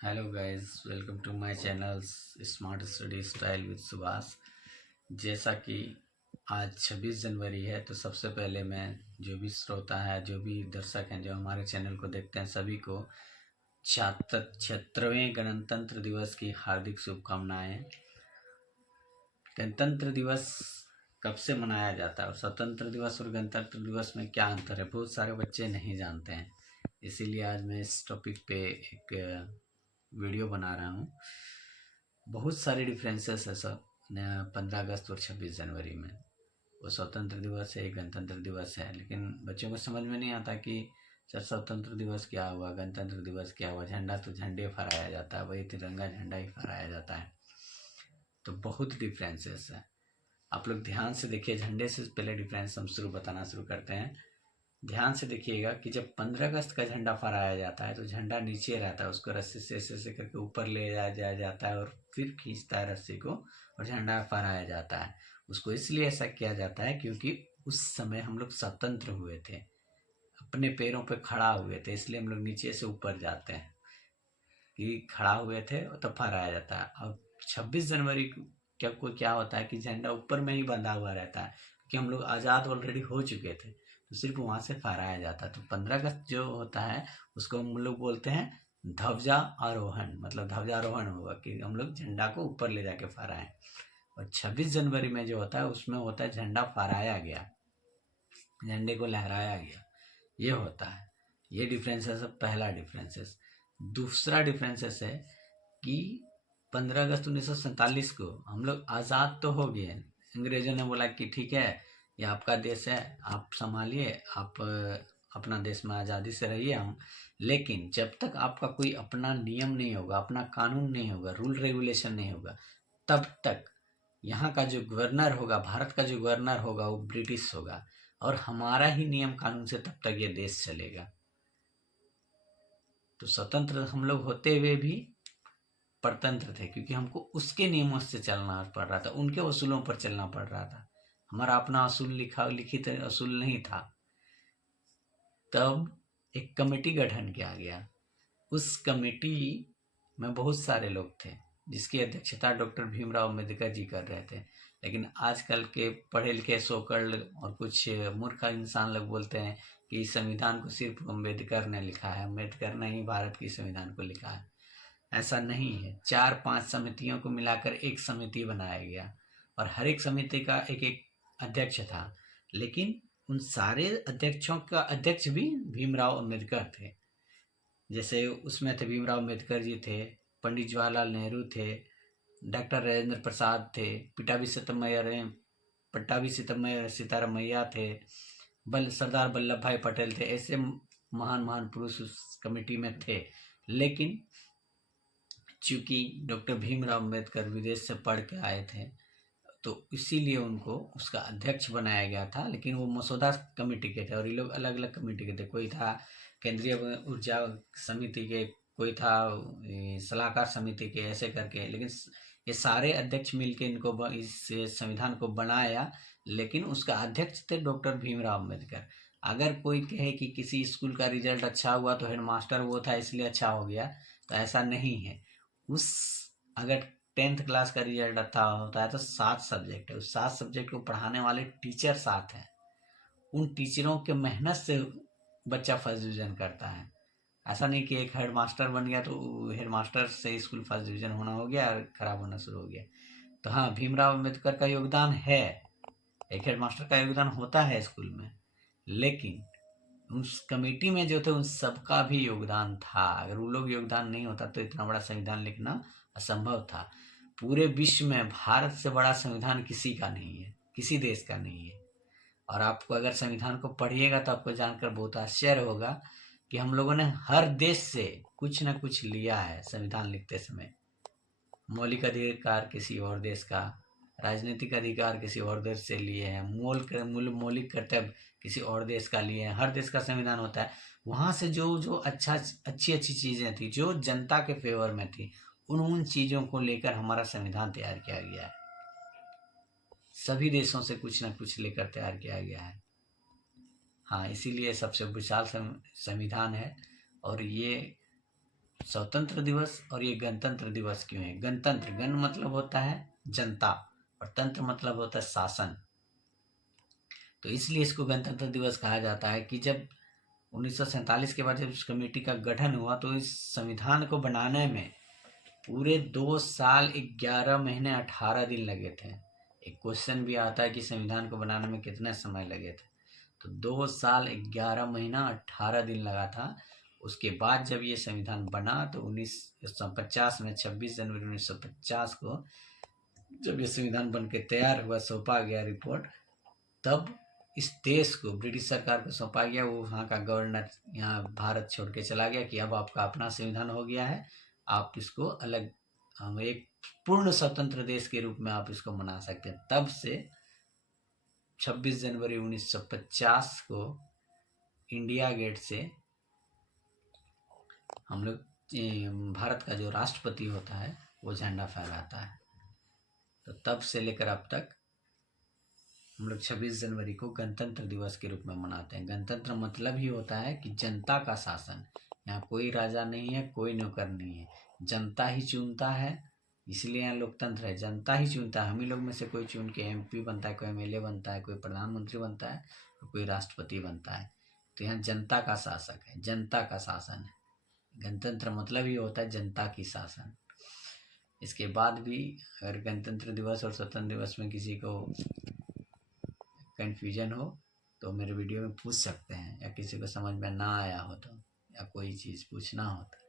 Hello guys, welcome to my channel smart study style with Subhash. जैसा कि आज 26 जनवरी है, तो सबसे पहले मैं जो भी श्रोता है, जो भी दर्शक हैं, जो हमारे चैनल को देखते हैं, सभी को 76वें गणतंत्र दिवस की हार्दिक शुभकामनाएं। गणतंत्र दिवस कब से मनाया जाता है और स्वतंत्र दिवस और गणतंत्र दिवस में क्या अंतर है, बहुत सारे बच्चे नहीं जानते हैं। इसीलिए आज मैं इस टॉपिक पे एक वीडियो बना रहा हूँ। बहुत सारे डिफरेंसेस है सब 15 अगस्त और 26 जनवरी में। वो स्वतंत्र दिवस है, गणतंत्र दिवस है, लेकिन बच्चों को समझ में नहीं आता कि सर स्वतंत्र दिवस क्या हुआ, गणतंत्र दिवस क्या हुआ। झंडा तो झंडे फहराया जाता है, वही तिरंगा झंडा ही फहराया जाता है। तो बहुत डिफरेंसेस है। आप लोग ध्यान से देखिए। झंडे से पहले डिफरेंस हम बताना शुरू करते हैं। ध्यान से देखिएगा कि जब 15 अगस्त का झंडा फहराया जाता है तो झंडा नीचे रहता है, उसको रस्सी से ऐसे करके ऊपर ले जाया जाता है और फिर खींचता है रस्सी को और झंडा फहराया जाता है। उसको इसलिए ऐसा किया जाता है क्योंकि उस समय हम लोग स्वतंत्र हुए थे, अपने पैरों पे खड़ा हुए थे, इसलिए हम लोग नीचे से ऊपर जाते हैं कि खड़ा हुए थे, तब फहराया जाता है। और 26 जनवरी क्या होता है कि झंडा ऊपर में ही बंधा हुआ रहता है, क्योंकि हम लोग आज़ाद ऑलरेडी हो चुके थे, तो सिर्फ वहाँ से फहराया जाता है। तो 15 अगस्त जो होता है उसको हम लोग बोलते हैं ध्वजा आरोहण, मतलब ध्वजारोहण होगा कि हम लोग झंडा को ऊपर ले जाके फहराएं। और 26 जनवरी में जो होता है उसमें होता है झंडा फहराया गया, झंडे को लहराया गया, ये होता है। ये डिफरेंसेस है, पहला डिफरेंसेस। दूसरा डिफरेंसेस है कि 15 अगस्त 1947 को हम लोग आज़ाद तो हो गए। अंग्रेजों ने बोला कि ठीक है, ये आपका देश है, आप संभालिए, आप अपना देश में आज़ादी से रहिए। हम लेकिन जब तक आपका कोई अपना नियम नहीं होगा, अपना कानून नहीं होगा, रूल रेगुलेशन नहीं होगा, तब तक यहाँ का जो गवर्नर होगा, भारत का जो गवर्नर होगा, वो ब्रिटिश होगा और हमारा ही नियम कानून से तब तक ये देश चलेगा। तो स्वतंत्र हम लोग होते हुए भी परतंत्र थे, क्योंकि हमको उसके नियमों से चलना पड़ रहा था, उनके असूलों पर चलना पड़ रहा था। हमारा अपना असूल लिखित असूल नहीं था। तब एक कमेटी गठन किया गया। उस कमेटी में बहुत सारे लोग थे, जिसकी अध्यक्षता डॉक्टर भीमराव अम्बेडकर जी कर रहे थे। लेकिन आजकल के पढ़े लिखे सोकल्ड और कुछ मूर्ख इंसान लोग बोलते हैं कि संविधान को सिर्फ अम्बेडकर ने लिखा है, अम्बेडकर ने ही भारत की संविधान को लिखा है। ऐसा नहीं है। 4-5 समितियों को मिलाकर एक समिति बनाया गया और हर एक समिति का एक एक अध्यक्ष था। लेकिन उन सारे अध्यक्षों का अध्यक्ष भी भीमराव अम्बेडकर थे। जैसे उसमें थे भीमराव अम्बेडकर जी थे, पंडित जवाहरलाल नेहरू थे, डॉक्टर राजेंद्र प्रसाद थे, पट्टाभी सीतारामैया थे, सरदार वल्लभ भाई पटेल थे। ऐसे महान महान पुरुष उस कमेटी में थे। लेकिन चूंकि डॉक्टर भीमराव अम्बेडकर विदेश से पढ़ के आए थे, तो इसीलिए उनको उसका अध्यक्ष बनाया गया था। लेकिन वो मसौदा कमेटी के थे और ये लोग अलग अलग कमेटी के थे। कोई था केंद्रीय ऊर्जा समिति के, कोई था सलाहकार समिति के, ऐसे करके। लेकिन ये सारे अध्यक्ष मिलके इनको इस संविधान को बनाया। लेकिन उसका अध्यक्ष थे डॉक्टर भीमराव अम्बेडकर। अगर कोई कहे कि किसी स्कूल का रिजल्ट अच्छा हुआ तो हेडमास्टर वो था इसलिए अच्छा हो गया, तो ऐसा नहीं है। उस अगर 10th क्लास का रिजल्ट अच्छा होता है तो 7 सब्जेक्ट है, उस 7 सब्जेक्ट को पढ़ाने वाले टीचर 7 हैं। उन टीचरों के मेहनत से बच्चा फर्स्ट डिवीजन करता है। ऐसा नहीं कि एक हेड मास्टर बन गया तो हेड मास्टर से स्कूल फर्स्ट डिवीजन होना हो गया और खराब होना शुरू हो गया। तो हाँ, भीमराव अम्बेडकर का योगदान है, एक हेड मास्टर का योगदान होता है स्कूल में। लेकिन उस कमेटी में जो थे उन सबका भी योगदान था। अगर वो लोग योगदान नहीं होता तो इतना बड़ा संविधान लिखना असंभव था। पूरे विश्व में भारत से बड़ा संविधान किसी का नहीं है, किसी देश का नहीं है। और आपको अगर संविधान को पढ़िएगा तो आपको जानकर बहुत आश्चर्य होगा कि हम लोगों ने हर देश से कुछ ना कुछ लिया है संविधान लिखते समय। मौलिक अधिकार किसी और देश का, राजनीतिक अधिकार किसी और देश से लिए हैं, मौलिक कर्तव्य किसी और देश का लिए हैं। हर देश का संविधान होता है। वहाँ से जो जो अच्छी अच्छी चीज़ें थी, जो जनता के फेवर में थी, उन चीज़ों को लेकर हमारा संविधान तैयार किया गया है। सभी देशों से कुछ ना कुछ लेकर तैयार किया गया है। हाँ, इसीलिए सबसे विशाल संविधान है। और ये स्वतंत्र दिवस और ये गणतंत्र दिवस क्यों है? गणतंत्र, गण मतलब होता है जनता और तंत्र मतलब होता है शासन। तो इसलिए इसको गणतंत्र दिवस कहा जाता है कि जब 1947 के बाद जब इस कमेटी का गठन हुआ तो इस संविधान को बनाने में पूरे 2 साल 11 महीने 18 दिन लगे थे। एक क्वेश्चन भी आता है कि संविधान को बनाने में कितना समय लगे थे, तो 2 साल 11 महीना 18 दिन लगा था। उसके बाद जब ये संविधान बना तो 1950 में 26 जनवरी 1950 को जब ये संविधान बन के तैयार हुआ, सौंपा गया रिपोर्ट, तब इस देश को ब्रिटिश सरकार को सौंपा गया। वो वहाँ का गवर्नर यहाँ भारत छोड़ के चला गया कि अब आपका अपना संविधान हो गया है, आप इसको अलग, हम एक पूर्ण स्वतंत्र देश के रूप में आप इसको मना सकते हैं। तब से 26 जनवरी 1950 को इंडिया गेट से हम लोग भारत का जो राष्ट्रपति होता है वो झंडा फहराता है। तो तब से लेकर अब तक हम लोग 26 जनवरी को गणतंत्र दिवस के रूप में मनाते हैं। गणतंत्र मतलब ही होता है कि जनता का शासन। यहाँ कोई राजा नहीं है, कोई नौकर नहीं है, जनता ही चुनता है। इसलिए यहाँ लोकतंत्र है, जनता ही चुनता है। हम ही लोग में से कोई चुन के MP बनता है, कोई MLA बनता है, कोई प्रधानमंत्री बनता है, कोई राष्ट्रपति बनता है। तो यहाँ जनता का शासक है, जनता का शासन है। गणतंत्र मतलब ही होता है जनता की शासन। इसके बाद भी अगर गणतंत्र दिवस और स्वतंत्र दिवस में किसी को कन्फ्यूजन हो तो मेरे वीडियो में पूछ सकते हैं, या किसी को समझ में ना आया हो तो, या कोई चीज़ पूछना हो तो।